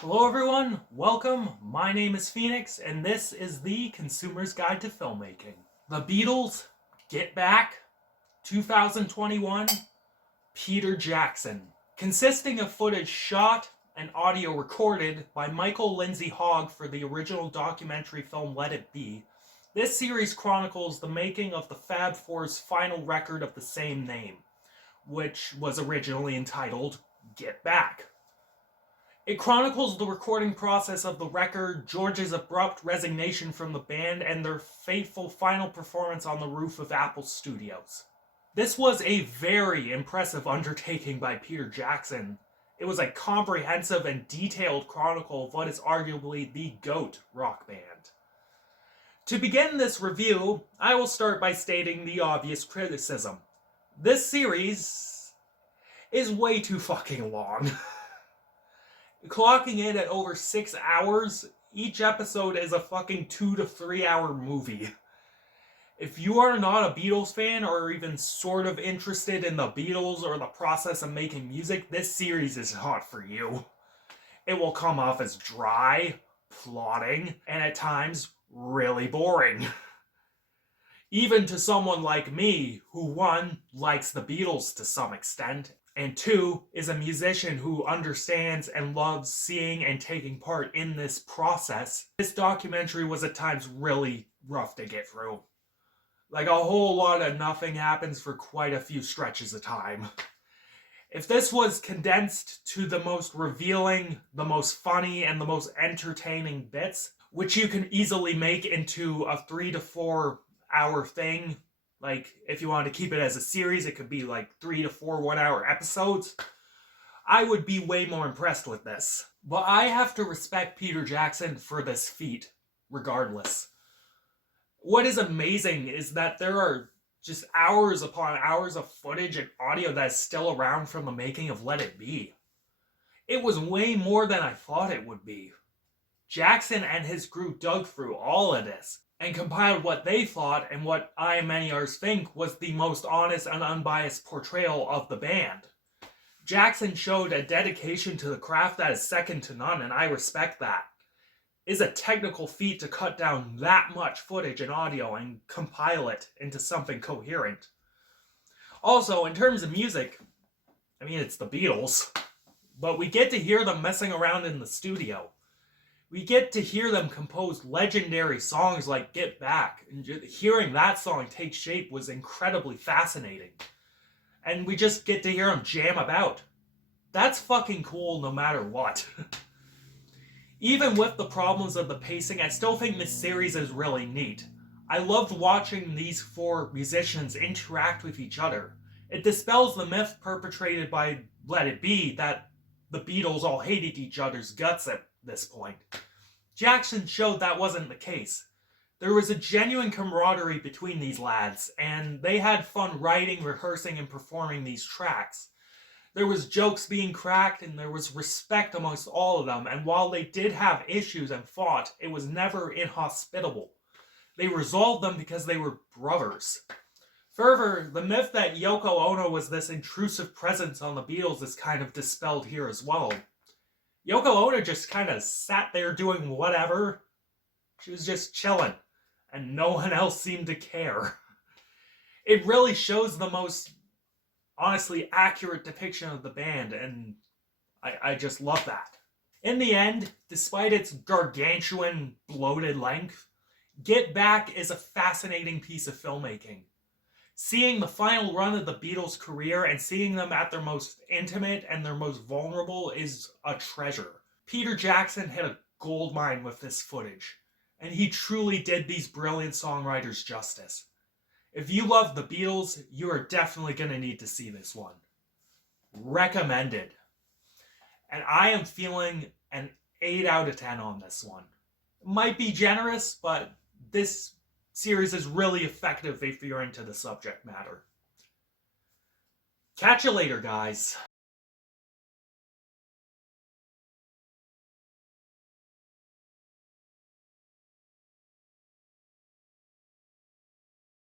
Hello everyone, welcome. My name is Phoenix, and this is the Consumer's Guide to Filmmaking. The Beatles, Get Back, 2021, Peter Jackson. Consisting of footage shot and audio recorded by Michael Lindsay Hogg for the original documentary film Let It Be, this series chronicles the making of the Fab Four's final record of the same name, which was originally entitled Get Back. It chronicles the recording process of the record, George's abrupt resignation from the band, and their fateful final performance on the roof of Apple Studios. This was a very impressive undertaking by Peter Jackson. It was a comprehensive and detailed chronicle of what is arguably the GOAT rock band. To begin this review, I will start by stating the obvious criticism. This series is way too fucking long. Clocking in at over 6 hours, each episode is a fucking 2 to 3 hour movie. If you are not a Beatles fan or even sort of interested in the Beatles or the process of making music, this series is not for you. It will come off as dry, plodding, and at times really boring. Even to someone like me, who one, likes the Beatles to some extent, and two, is a musician who understands and loves seeing and taking part in this process, this documentary was at times really rough to get through. Like a whole lot of nothing happens for quite a few stretches of time. If this was condensed to the most revealing, the most funny, and the most entertaining bits, which you can easily make into a 3 to 4 hour thing, like, if you wanted to keep it as a series, it could be like 3 to 4 1-hour episodes. I would be way more impressed with this. But I have to respect Peter Jackson for this feat, regardless. What is amazing is that there are just hours upon hours of footage and audio that is still around from the making of Let It Be. It was way more than I thought it would be. Jackson and his group dug through all of this and compiled what they thought and what I and many others think was the most honest and unbiased portrayal of the band. Jackson showed a dedication to the craft that is second to none, and I respect that. It's a technical feat to cut down that much footage and audio and compile it into something coherent. Also, in terms of music, I mean, it's the Beatles, but we get to hear them messing around in the studio. We get to hear them compose legendary songs like Get Back, and hearing that song take shape was incredibly fascinating. And we just get to hear them jam about. That's fucking cool no matter what. Even with the problems of the pacing, I still think this series is really neat. I loved watching these four musicians interact with each other. It dispels the myth perpetrated by Let It Be that the Beatles all hated each other's guts at this point. Jackson showed that wasn't the case. There was a genuine camaraderie between these lads, and they had fun writing, rehearsing, and performing these tracks. There was jokes being cracked, and there was respect amongst all of them, and while they did have issues and fought, it was never inhospitable. They resolved them because they were brothers. Further, the myth that Yoko Ono was this intrusive presence on the Beatles is kind of dispelled here as well. Yoko Ono just kind of sat there doing whatever. She was just chilling, and no one else seemed to care. It really shows the most, honestly, accurate depiction of the band, and I just love that. In the end, despite its gargantuan, bloated length, Get Back is a fascinating piece of filmmaking. Seeing the final run of the Beatles' career and seeing them at their most intimate and their most vulnerable is a treasure. Peter Jackson hit a gold mine with this footage, and he truly did these brilliant songwriters justice. If you love the Beatles, you are definitely going to need to see this one. Recommended. And I am feeling an 8 out of 10 on this one. Might be generous, but this series is really effective if you're into the subject matter. Catch you later, guys.